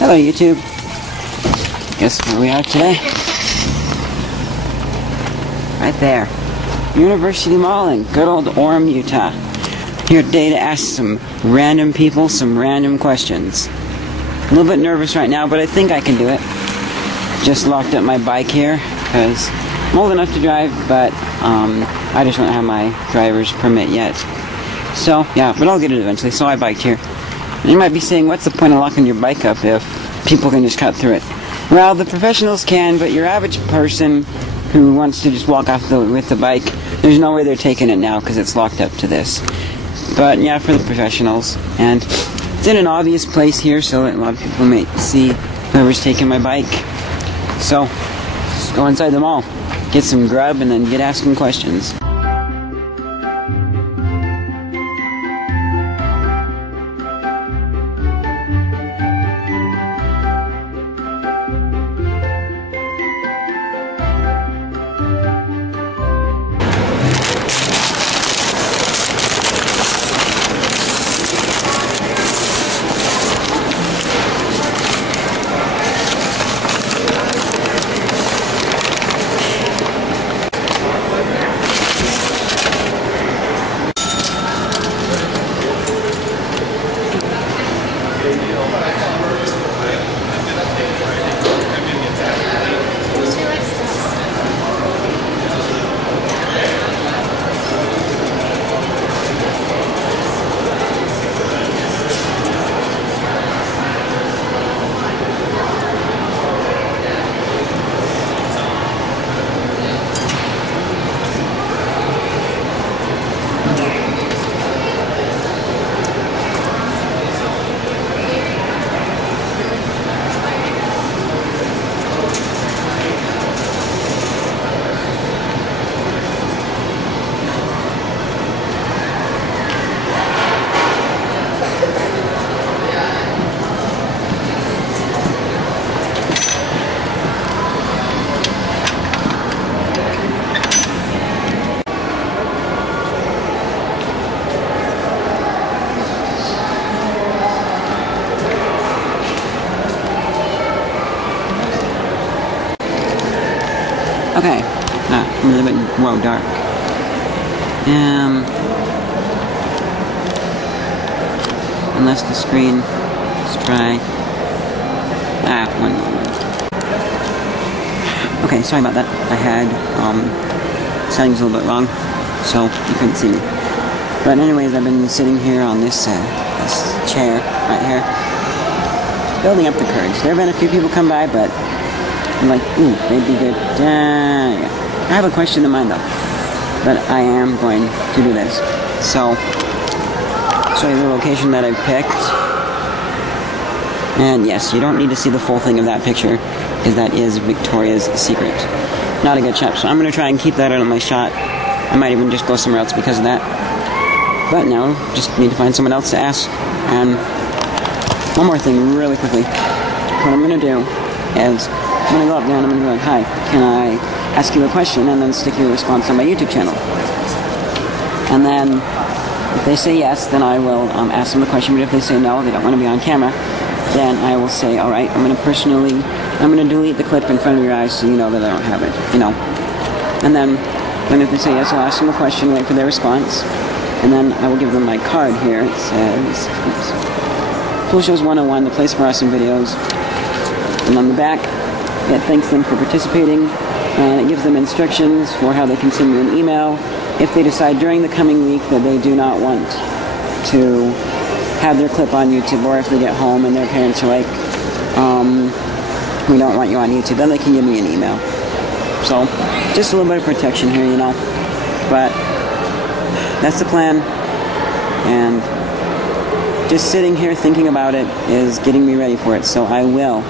Hello YouTube. Guess where we are today? Right there. University Mall in good old Orem, Utah. Here today to ask some random people some random questions. A little bit nervous right now, but I think I can do it. Just locked up my bike here because I'm old enough to drive, but I just don't have my driver's permit yet. So yeah, but I'll get it eventually. So I biked here. And you might be saying, what's the point of locking your bike up if people can just cut through it? Well, the professionals can, but your average person who wants to just walk off with the bike, there's no way they're taking it now because it's locked up to this. But yeah, for the professionals. And it's in an obvious place here, so that a lot of people may see whoever's taking my bike. So, just go inside the mall, get some grub, and then get asking questions. Okay, a little bit, whoa, dark. Unless the screen, let's try, one moment. Okay, sorry about that. I had, settings a little bit wrong, so you couldn't see me. But anyways, I've been sitting here on this chair right here, building up the courage. There have been a few people come by, but I'm like, ooh, they'd be good. Yeah. I have a question in mind though, but I am going to do this. So, show you the location that I've picked. And yes, you don't need to see the full thing of that picture, because that is Victoria's Secret. Not a good shot, so I'm going to try and keep that out of my shot. I might even just go somewhere else because of that. But now, just need to find someone else to ask. And one more thing, really quickly. What I'm going to do is, I'm going to go up there and I'm going to be like, hi, can I ask you a question, and then stick your response on my YouTube channel. And then, if they say yes, then I will ask them the question, but if they say no, they don't want to be on camera, then I will say, alright, I'm going to delete the clip in front of your eyes so you know that I don't have it, you know. And then if they say yes, I'll ask them the question, wait for their response, and then I will give them my card here. It says, Tool Shows 101, the place for awesome videos. And on the back, it thanks them for participating, and it gives them instructions for how they can send me an email if they decide during the coming week that they do not want to have their clip on YouTube, or if they get home and their parents are like, we don't want you on YouTube, then they can give me an email. So, just a little bit of protection here, you know. But that's the plan, and just sitting here thinking about it is getting me ready for it, so I will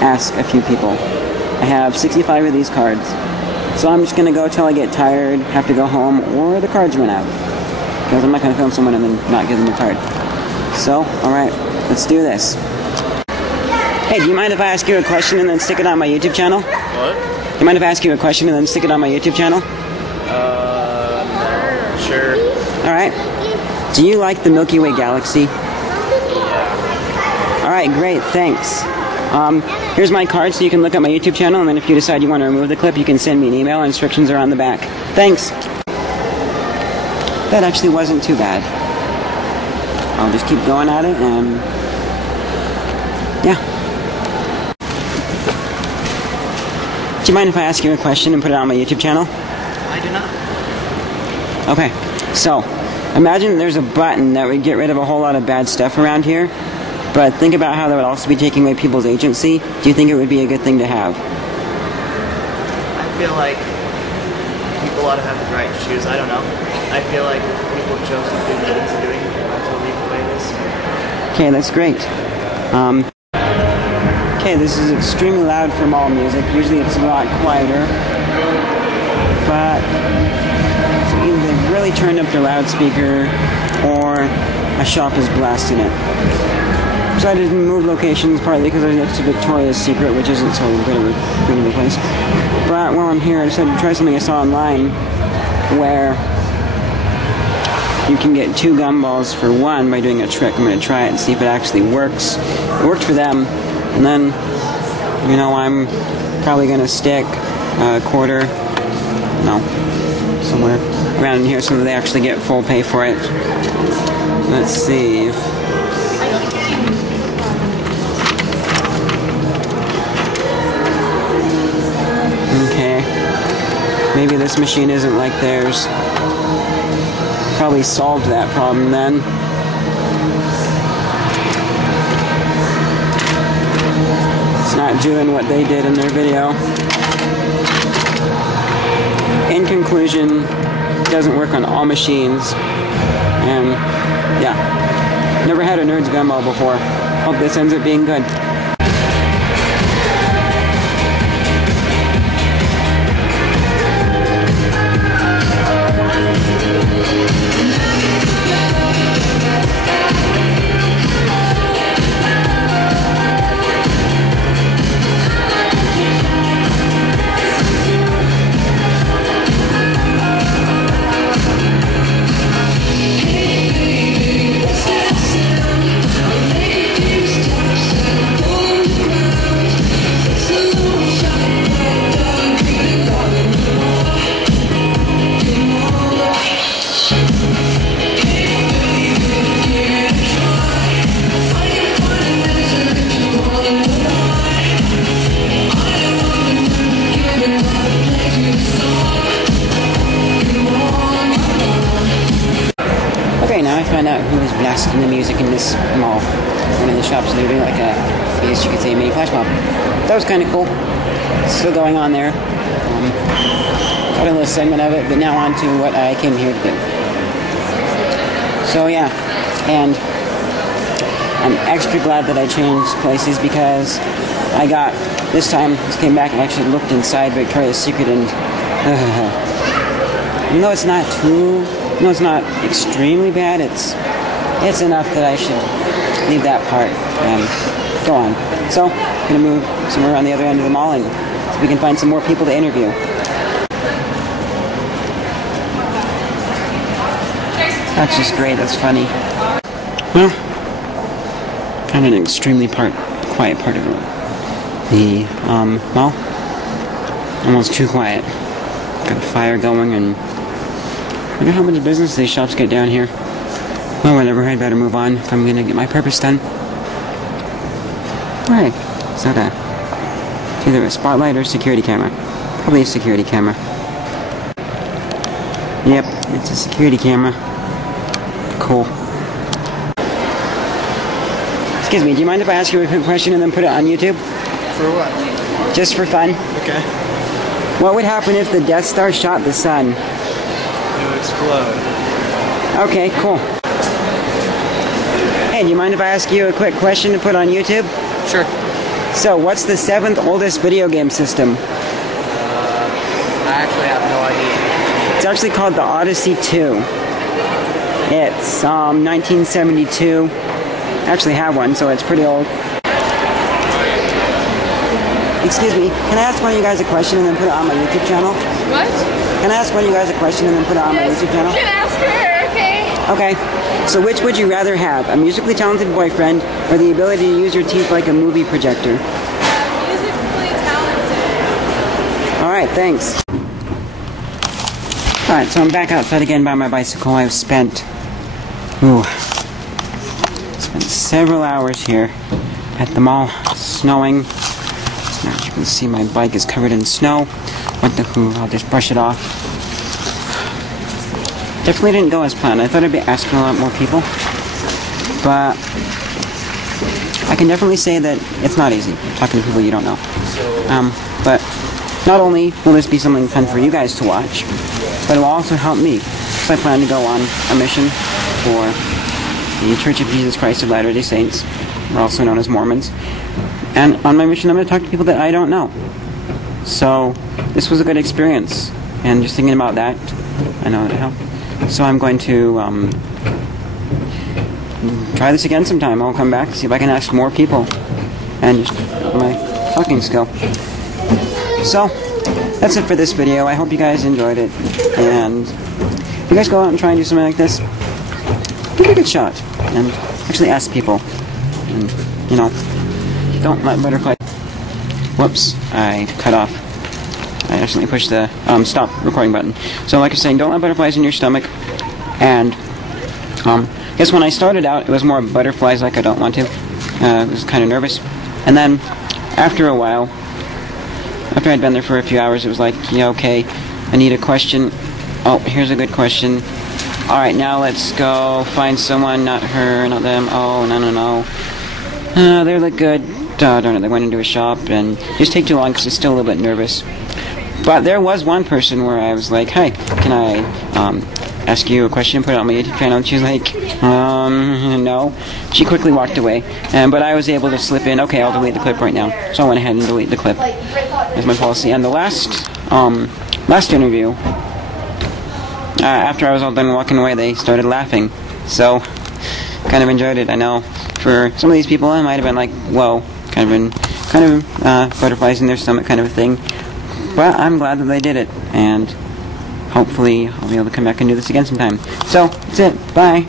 ask a few people. I have 65 of these cards, so I'm just going to go till I get tired, have to go home, or the cards run out, because I'm not going to film someone and then not give them a card. So, alright, let's do this. Hey, do you mind if I ask you a question and then stick it on my YouTube channel? What? Do you mind if I ask you a question and then stick it on my YouTube channel? No. Sure. Alright. Do you like the Milky Way galaxy? Yeah. Alright, great, thanks. Here's my card so you can look at my YouTube channel, and then if you decide you want to remove the clip, you can send me an email. Instructions are on the back. Thanks! That actually wasn't too bad. I'll just keep going at it, and yeah. Do you mind if I ask you a question and put it on my YouTube channel? I do not. Okay, so imagine there's a button that would get rid of a whole lot of bad stuff around here, but think about how that would also be taking away people's agency. Do you think it would be a good thing to have? I feel like people ought to have the right to choose. I don't know. I feel like people have chosen to do the things they're doing to leave the way it is. Okay, that's great. Okay, this is extremely loud for mall music. Usually it's a lot quieter, but either they've really turned up the loudspeaker or a shop is blasting it. So I decided to move locations partly because I was next to Victoria's Secret, which isn't so good of a place. But while I'm here, I decided to try something I saw online where you can get 2 gumballs for 1 by doing a trick. I'm going to try it and see if it actually works. It worked for them, and then, you know, I'm probably going to stick a quarter, no, somewhere around in here so that they actually get full pay for it. Let's see. Okay. Maybe this machine isn't like theirs. Probably solved that problem then. It's not doing what they did in their video. In conclusion, it doesn't work on all machines. And yeah, never had a Nerds Gumball before. Hope this ends up being good. Okay, now I find out who is blasting the music in this mall. One of the shops, they're doing like a, I guess you could say, a mini flash mob. That was kind of cool. Still going on there. Got a little segment of it, but now on to what I came here to do. So yeah, and I'm extra glad that I changed places because I got, this time, just came back and actually looked inside Victoria's Secret, and even though it's not too, no, it's not extremely bad, it's enough that I should leave that part and go on. So, I'm going to move somewhere on the other end of the mall and so we can find some more people to interview. That's just great, that's funny. Well, kind of an extremely quiet part of the mall. Almost too quiet. Got a fire going, and I wonder how much business these shops get down here. Well, whatever, I'd better move on if I'm gonna get my purpose done. Alright, so it's either a spotlight or a security camera. Probably a security camera. Yep, it's a security camera. Cool. Excuse me, do you mind if I ask you a quick question and then put it on YouTube? For what? Just for fun. Okay. What would happen if the Death Star shot the sun? It would explode. Okay, cool. Hey, do you mind if I ask you a quick question to put on YouTube? Sure. So, what's the 7th oldest video game system? I actually have no idea. It's actually called the Odyssey 2. It's 1972. I actually have one, so it's pretty old. Excuse me, can I ask one of you guys a question and then put it on my YouTube channel? What? Can I ask one of you guys a question and then put it on my YouTube channel? You can ask her, okay? Okay. So which would you rather have? A musically talented boyfriend or the ability to use your teeth like a movie projector? Alright, thanks. Alright, so I'm back outside again by my bicycle. I've spent several hours here at the mall. It's snowing. Now, as you can see, my bike is covered in snow. What the hoo, I'll just brush it off. Definitely didn't go as planned. I thought I'd be asking a lot more people. But I can definitely say that it's not easy talking to people you don't know. But not only will this be something fun for you guys to watch, but it will also help me. So I plan to go on a mission for the Church of Jesus Christ of Latter-day Saints, or also known as Mormons. And on my mission, I'm going to talk to people that I don't know. So this was a good experience. And just thinking about that, I know it'll help. So I'm going to try this again sometime. I'll come back, see if I can ask more people, and just my talking skill. So, that's it for this video. I hope you guys enjoyed it, and if you guys go out and try and do something like this, give it a good shot, and actually ask people, and, you know, don't let butterflies... Whoops, I cut off. I accidentally pushed the stop recording button. So like I was saying, don't let butterflies in your stomach, and I guess when I started out, it was more butterflies like I don't want to. I was kind of nervous, and then after a while, after I'd been there for a few hours, it was like, yeah, okay, I need a question. Oh, here's a good question. Alright, now let's go find someone, not her, not them. Oh, no. They look good. Darn it, they went into a shop, and it just take too long because I'm still a little bit nervous. But there was one person where I was like, hey, can I ask you a question, put it on my YouTube channel? And she was like, no. She quickly walked away, but I was able to slip in, okay, I'll delete the clip right now. So I went ahead and deleted the clip. That's my policy. And the last interview, after I was all done walking away, they started laughing. So, kind of enjoyed it. I know for some of these people, it might have been like, whoa, kind of butterflies in their stomach kind of a thing. But I'm glad that they did it, and hopefully I'll be able to come back and do this again sometime. So, that's it. Bye.